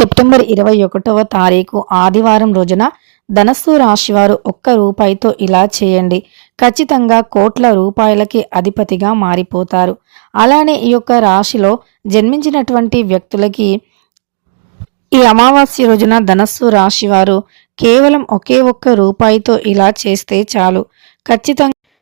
September ఇరవై ఒకటవ తారీఖు ఆదివారం రోజున ధనస్సు రాశివారు ఒక్క రూపాయితో ఇలా చేయండి. ఖచ్చితంగా కోట్ల రూపాయలకి అధిపతిగా మారిపోతారు. అలానే ఈ యొక్క రాశిలో జన్మించినటువంటి వ్యక్తులకి ఈ అమావాస్య రోజున ధనస్సు రాశివారు కేవలం ఒకే ఒక్క రూపాయితో ఇలా చేస్తే చాలు. ఖచ్చితంగా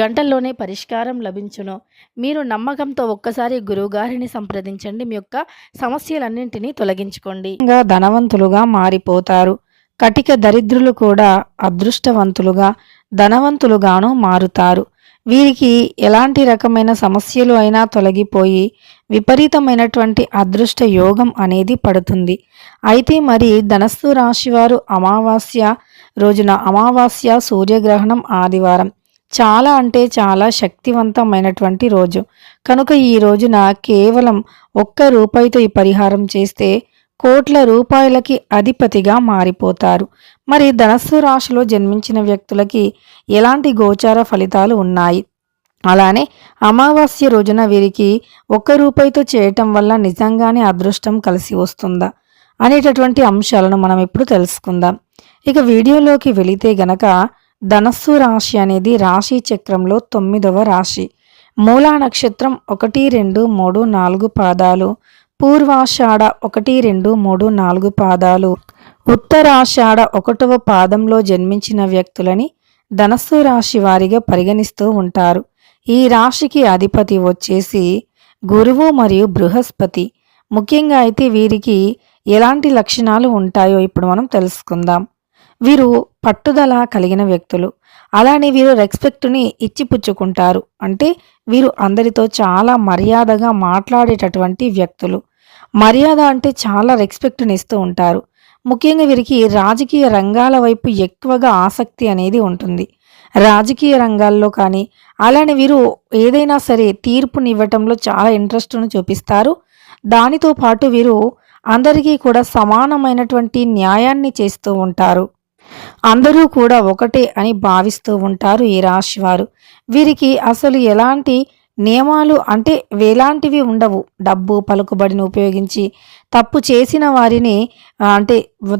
గంటల్లోనే పరిష్కారం లభించును. మీరు నమ్మకంతో ఒక్కసారి గురువుగారిని సంప్రదించండి. మీ యొక్క సమస్యలన్నింటినీ తొలగించుకోండి. ఇంకా ధనవంతులుగా మారిపోతారు. కటిక దరిద్రులు కూడా అదృష్టవంతులుగా ధనవంతులుగాను మారుతారు. వీరికి ఎలాంటి రకమైన సమస్యలు అయినా తొలగిపోయి విపరీతమైనటువంటి అదృష్ట యోగం అనేది పడుతుంది. అయితే మరి ధనస్సు రాశివారు అమావాస్య రోజున అమావాస్య సూర్యగ్రహణం ఆదివారం. చాలా అంటే చాలా శక్తివంతమైనటువంటి రోజు. కనుక ఈ రోజున కేవలం ఒక్క రూపాయితో ఈ పరిహారం చేస్తే కోట్ల రూపాయలకి అధిపతిగా మారిపోతారు. మరి ధనస్సు రాశిలో జన్మించిన వ్యక్తులకి ఎలాంటి గోచార ఫలితాలు ఉన్నాయి? అలానే అమావాస్య రోజున వీరికి ఒక్క రూపాయితో చేయటం వల్ల నిజంగానే అదృష్టం కలిసి వస్తుందా? అనేటటువంటి అంశాలను మనం ఇప్పుడు తెలుసుకుందాం. ఇక వీడియోలోకి వెళితే గనక ధనస్సు రాశి అనేది రాశి చక్రంలో తొమ్మిదవ రాశి. మూలా నక్షత్రం ఒకటి రెండు మూడు నాలుగు పాదాలు. పూర్వాషాఢ ఒకటి రెండు మూడు నాలుగు పాదాలు. ఉత్తరాషాఢ ఒకటవ పాదంలో జన్మించిన వ్యక్తులని ధనస్సు రాశి వారిగా పరిగణిస్తూ ఉంటారు. ఈ రాశికి అధిపతి వచ్చేసి గురువు మరియు బృహస్పతి. ముఖ్యంగా అయితే వీరికి ఎలాంటి లక్షణాలు ఉంటాయో ఇప్పుడు మనం తెలుసుకుందాం. వీరు పట్టుదల కలిగిన వ్యక్తులు. అలానే వీరు రెస్పెక్ట్ని ఇచ్చిపుచ్చుకుంటారు. అంటే వీరు అందరితో చాలా మర్యాదగా మాట్లాడేటటువంటి వ్యక్తులు. మర్యాద అంటే చాలా రెస్పెక్ట్ని ఇస్తూ ఉంటారు. ముఖ్యంగా వీరికి రాజకీయ రంగాల వైపు ఎక్కువగా ఆసక్తి అనేది ఉంటుంది. రాజకీయ రంగాల్లో కానీ అలానే వీరు ఏదైనా సరే తీర్పునివ్వటంలో చాలా ఇంట్రెస్ట్ను చూపిస్తారు. దానితో పాటు వీరు అందరికీ కూడా సమానమైనటువంటి న్యాయాన్ని చేస్తూ ఉంటారు. అందరూ కూడా ఒకటే అని భావిస్తూ ఉంటారు ఈ రాశి వారు వీరికి అసలు ఎలాంటి నియమాలు అంటే ఎలాంటివి ఉండవు. డబ్బు పలుకుబడిని ఉపయోగించి తప్పు చేసిన వారిని అంటే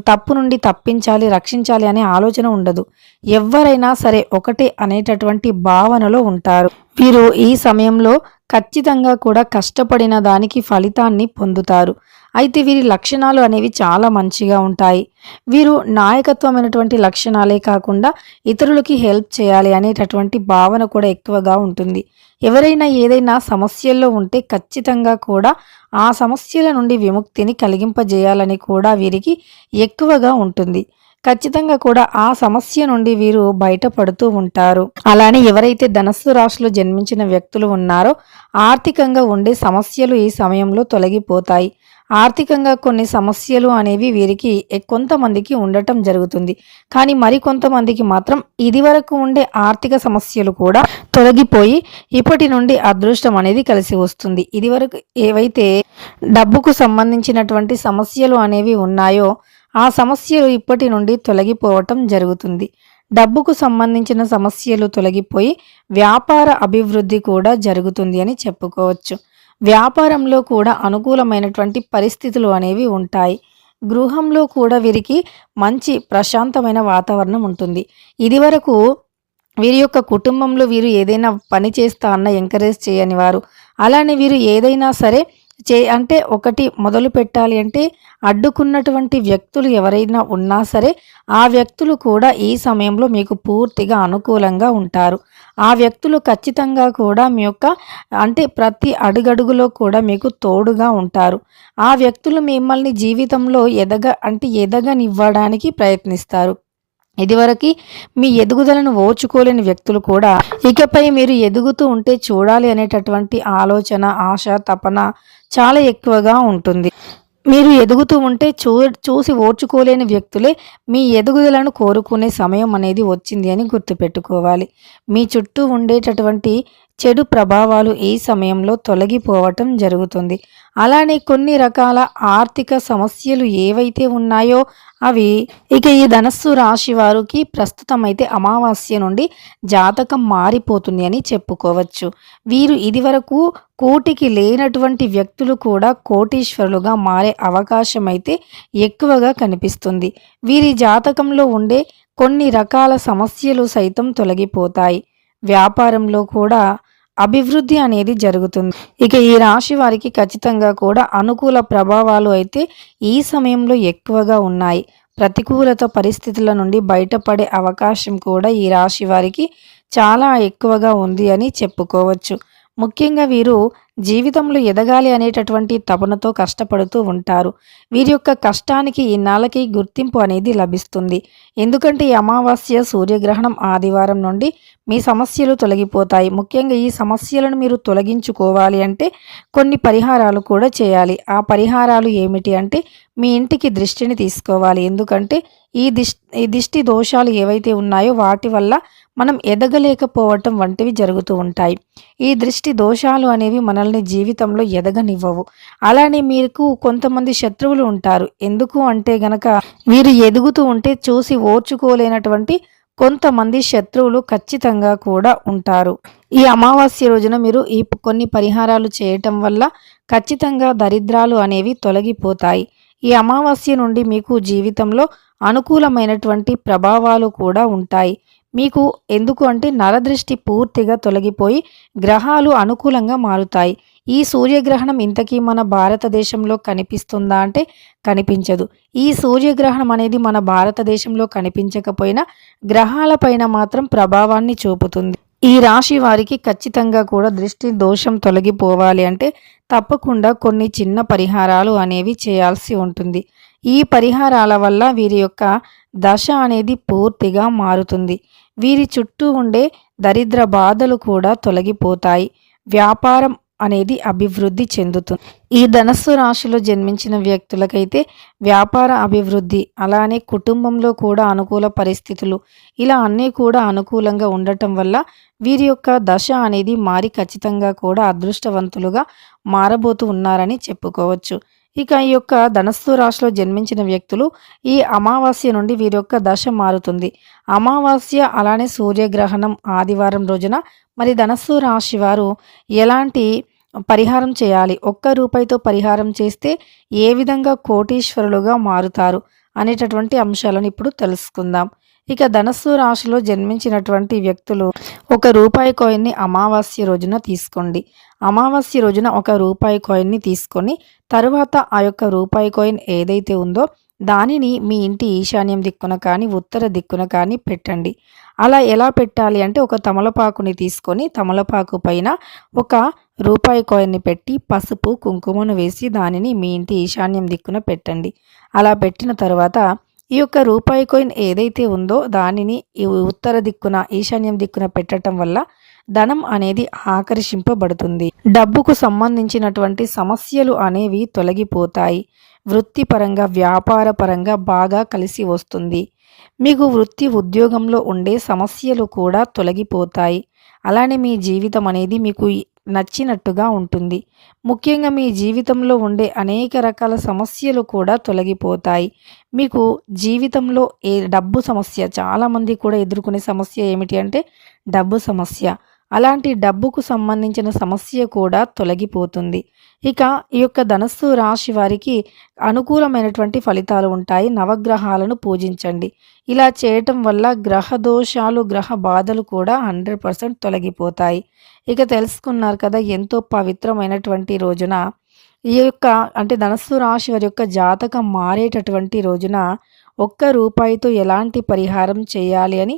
తప్పు నుండి తప్పించాలి రక్షించాలి అనే ఆలోచన ఉండదు. ఎవరైనా సరే ఒకటే అనేటటువంటి భావనలో ఉంటారు. వీరు ఈ సమయంలో ఖచ్చితంగా కూడా కష్టపడిన దానికి ఫలితాన్ని పొందుతారు. అయితే వీరి లక్షణాలు అనేవి చాలా మంచిగా ఉంటాయి. వీరు నాయకత్వమైనటువంటి లక్షణాలే కాకుండా ఇతరులకి హెల్ప్ చేయాలి అనేటటువంటి భావన కూడా ఎక్కువగా ఉంటుంది. ఎవరైనా ఏదైనా సమస్యల్లో ఉంటే ఖచ్చితంగా కూడా ఆ సమస్యల నుండి విముక్తిని కలిగింపజేయాలని కూడా వీరికి ఎక్కువగా ఉంటుంది. ఖచ్చితంగా కూడా ఆ సమస్య నుండి వీరు బయటపడుతూ ఉంటారు. అలానే ఎవరైతే ధనస్సు రాశిలో జన్మించిన వ్యక్తులు ఉన్నారో ఆర్థికంగా ఉండే సమస్యలు ఈ సమయంలో తొలగిపోతాయి. ఆర్థికంగా కొన్ని సమస్యలు అనేవి వీరికి కొంతమందికి ఉండటం జరుగుతుంది. కానీ మరికొంతమందికి మాత్రం ఇదివరకు ఉండే ఆర్థిక సమస్యలు కూడా తొలగిపోయి ఇప్పటి నుండి అదృష్టం అనేది కలిసి వస్తుంది. ఇదివరకు ఏవైతే డబ్బుకు సంబంధించినటువంటి సమస్యలు అనేవి ఉన్నాయో ఆ సమస్యలు ఇప్పటి నుండి తొలగిపోవటం జరుగుతుంది. డబ్బుకు సంబంధించిన సమస్యలు తొలగిపోయి వ్యాపార అభివృద్ధి కూడా జరుగుతుంది అని చెప్పుకోవచ్చు. వ్యాపారంలో కూడా అనుకూలమైనటువంటి పరిస్థితులు అనేవి ఉంటాయి. గృహంలో కూడా వీరికి మంచి ప్రశాంతమైన వాతావరణం ఉంటుంది. ఇదివరకు వీరి యొక్క కుటుంబంలో వీరు ఏదైనా పని చేస్తా అన్న ఎంకరేజ్ చేయని వారు. అలానే వీరు ఏదైనా సరే చే అంటే ఒకటి మొదలు పెట్టాలి అంటే అడ్డుకున్నటువంటి వ్యక్తులు ఎవరైనా ఉన్నా సరే ఆ వ్యక్తులు కూడా ఈ సమయంలో మీకు పూర్తిగా అనుకూలంగా ఉంటారు. ఆ వ్యక్తులు ఖచ్చితంగా కూడా మీ యొక్క అంటే ప్రతి అడుగడుగులో కూడా మీకు తోడుగా ఉంటారు. ఆ వ్యక్తులు మిమ్మల్ని జీవితంలో ఎదగ అంటే ఎదగనివ్వడానికి ప్రయత్నిస్తారు. ఇదివరకు మీ ఎదుగుదలను ఓచుకోలేని వ్యక్తులు కూడా ఇకపై మీరు ఎదుగుతూ ఉంటే చూడాలి అనేటటువంటి ఆలోచన ఆశ తపన చాలా ఎక్కువగా ఉంటుంది. మీరు ఎదుగుతూ ఉంటే చూ చూసి ఓర్చుకోలేని వ్యక్తులే మీ ఎదుగుదలను కోరుకునే సమయం అనేది వచ్చింది అని గుర్తుపెట్టుకోవాలి. మీ చుట్టూ ఉండేటటువంటి చెడు ప్రభావాలు ఈ సమయంలో తొలగిపోవటం జరుగుతుంది. అలానే కొన్ని రకాల ఆర్థిక సమస్యలు ఏవైతే ఉన్నాయో అవి ఇక ఈ ధనస్సు రాశి వారికి ప్రస్తుతం అయితే అమావాస్య నుండి జాతకం మారిపోతుంది అని చెప్పుకోవచ్చు. వీరు ఇదివరకు కోటికి లేనటువంటి వ్యక్తులు కూడా కోటీశ్వరులుగా మారే అవకాశం అయితే ఎక్కువగా కనిపిస్తుంది. వీరి జాతకంలో ఉండే కొన్ని రకాల సమస్యలు సైతం తొలగిపోతాయి. వ్యాపారంలో కూడా అభివృద్ధి అనేది జరుగుతుంది. ఇక ఈ రాశి వారికి ఖచ్చితంగా కూడా అనుకూల ప్రభావాలు అయితే ఈ సమయంలో ఎక్కువగా ఉన్నాయి. ప్రతికూలత పరిస్థితుల నుండి బయటపడే అవకాశం కూడా ఈ రాశి వారికి చాలా ఎక్కువగా ఉంది అని చెప్పుకోవచ్చు. ముఖ్యంగా వీరు జీవితంలో ఎదగాలి అనేటటువంటి తపనతో కష్టపడుతూ ఉంటారు. వీరి యొక్క కష్టానికి ఇన్నాళ్ళకి గుర్తింపు అనేది లభిస్తుంది. ఎందుకంటే ఈ అమావాస్య సూర్యగ్రహణం ఆదివారం నుండి మీ సమస్యలు తొలగిపోతాయి. ముఖ్యంగా ఈ సమస్యలను మీరు తొలగించుకోవాలి అంటే కొన్ని పరిహారాలు కూడా చేయాలి. ఆ పరిహారాలు ఏమిటి అంటే మీ ఇంటికి దృష్టిని తీసుకోవాలి. ఎందుకంటే ఈ దిష్ ఈ దిష్టి దోషాలు ఏవైతే ఉన్నాయో వాటి వల్ల మనం ఎదగలేకపోవటం వంటివి జరుగుతూ ఉంటాయి. ఈ దృష్టి దోషాలు అనేవి మనల్ని జీవితంలో ఎదగనివ్వవు. అలానే మీకు కొంతమంది శత్రువులు ఉంటారు. ఎందుకు అంటే గనక వీరు ఎదుగుతూ ఉంటే చూసి ఓర్చుకోలేనటువంటి కొంతమంది శత్రువులు ఖచ్చితంగా కూడా ఉంటారు. ఈ అమావాస్య రోజున మీరు ఈ కొన్ని పరిహారాలు చేయటం వల్ల ఖచ్చితంగా దరిద్రాలు అనేవి తొలగిపోతాయి. ఈ అమావాస్య నుండి మీకు జీవితంలో అనుకూలమైనటువంటి ప్రభావాలు కూడా ఉంటాయి. మీకు ఎందుకు అంటే నరదృష్టి పూర్తిగా తొలగిపోయి గ్రహాలు అనుకూలంగా మారుతాయి. ఈ సూర్యగ్రహణం ఇంతకీ మన భారతదేశంలో కనిపిస్తుందా అంటే కనిపించదు. ఈ సూర్యగ్రహణం అనేది మన భారతదేశంలో కనిపించకపోయినా గ్రహాలపైన మాత్రం ప్రభావాన్ని చూపుతుంది. ఈ రాశి వారికి ఖచ్చితంగా కూడా దృష్టి దోషం తొలగిపోవాలి అంటే తప్పకుండా కొన్ని చిన్న పరిహారాలు అనేవి చేయాల్సి ఉంటుంది. ఈ పరిహారాల వల్ల వీరి యొక్క దశ అనేది పూర్తిగా మారుతుంది. వీరి చుట్టూ ఉండే దరిద్ర బాధలు కూడా తొలగిపోతాయి. వ్యాపారం అనేది అభివృద్ధి చెందుతుంది ఈ ధనస్సు రాశిలో జన్మించిన వ్యక్తులకైతే వ్యాపార అభివృద్ధి అలానే కుటుంబంలో కూడా అనుకూల పరిస్థితులు ఇలా అన్నీ కూడా అనుకూలంగా ఉండటం వల్ల వీరి యొక్క దశ అనేది మారి ఖచ్చితంగా కూడా అదృష్టవంతులుగా మారబోతూ ఉన్నారని చెప్పుకోవచ్చు. ఇక ఈ యొక్క ధనస్సు రాశిలో జన్మించిన వ్యక్తులు ఈ అమావాస్య నుండి వీరి యొక్క దశ మారుతుంది. అమావాస్య అలానే సూర్యగ్రహణం ఆదివారం రోజున మరి ధనస్సు రాశి వారు ఎలాంటి పరిహారం చేయాలి? ఒక్క రూపాయితో పరిహారం చేస్తే ఏ విధంగా కోటీశ్వరులుగా మారుతారు అనేటటువంటి అంశాలను ఇప్పుడు తెలుసుకుందాం. ఇక ధనస్సు రాశిలో జన్మించినటువంటి వ్యక్తులు ఒక రూపాయి కాయిన్ని అమావాస్య రోజున తీసుకోండి. అమావాస్య రోజున ఒక రూపాయి కాయిన్ని తీసుకొని తరువాత ఆ యొక్క రూపాయి కాయిన్ ఏదైతే ఉందో దానిని మీ ఇంటి ఈశాన్యం దిక్కున కానీ ఉత్తర దిక్కున కానీ పెట్టండి. అలా ఎలా పెట్టాలి అంటే ఒక తమలపాకుని తీసుకొని తమలపాకు పైన ఒక రూపాయి కాయిన్ని పెట్టి పసుపు కుంకుమను వేసి దానిని మీ ఇంటి ఈశాన్యం దిక్కున పెట్టండి. అలా పెట్టిన తర్వాత ఈ యొక్క రూపాయి కాయిన్ ఏదైతే ఉందో దానిని ఈ ఉత్తర దిక్కున ఈశాన్యం దిక్కున పెట్టడం వల్ల ధనం అనేది ఆకర్షింపబడుతుంది. డబ్బుకు సంబంధించినటువంటి సమస్యలు అనేవి తొలగిపోతాయి. వృత్తిపరంగా వ్యాపారపరంగా బాగా కలిసి వస్తుంది. మీకు వృత్తి ఉద్యోగంలో ఉండే సమస్యలు కూడా తొలగిపోతాయి. అలానే మీ జీవితం అనేది మీకు నచ్చినట్టుగా ఉంటుంది. ముఖ్యంగా మీ జీవితంలో ఉండే అనేక రకాల సమస్యలు కూడా తొలగిపోతాయి. మీకు జీవితంలో ఏ డబ్బు సమస్య చాలామంది కూడా ఎదుర్కొనే సమస్య ఏమిటి అంటే డబ్బు సమస్య. అలాంటి డబ్బుకు సంబంధించిన సమస్య కూడా తొలగిపోతుంది. ఇక ఈ యొక్క ధనస్సు రాశి వారికి అనుకూలమైనటువంటి ఫలితాలు ఉంటాయి. నవగ్రహాలను పూజించండి. ఇలా చేయటం వల్ల గ్రహ దోషాలు గ్రహ బాధలు కూడా హండ్రెడ్ పర్సెంట్ తొలగిపోతాయి. ఇక తెలుసుకున్నారు కదా ఎంతో పవిత్రమైనటువంటి రోజున ఈ యొక్క అంటే ధనస్సు రాశి వారి యొక్క జాతకం మారేటటువంటి రోజున ఒక్క రూపాయితో ఎలాంటి పరిహారం చేయాలి అని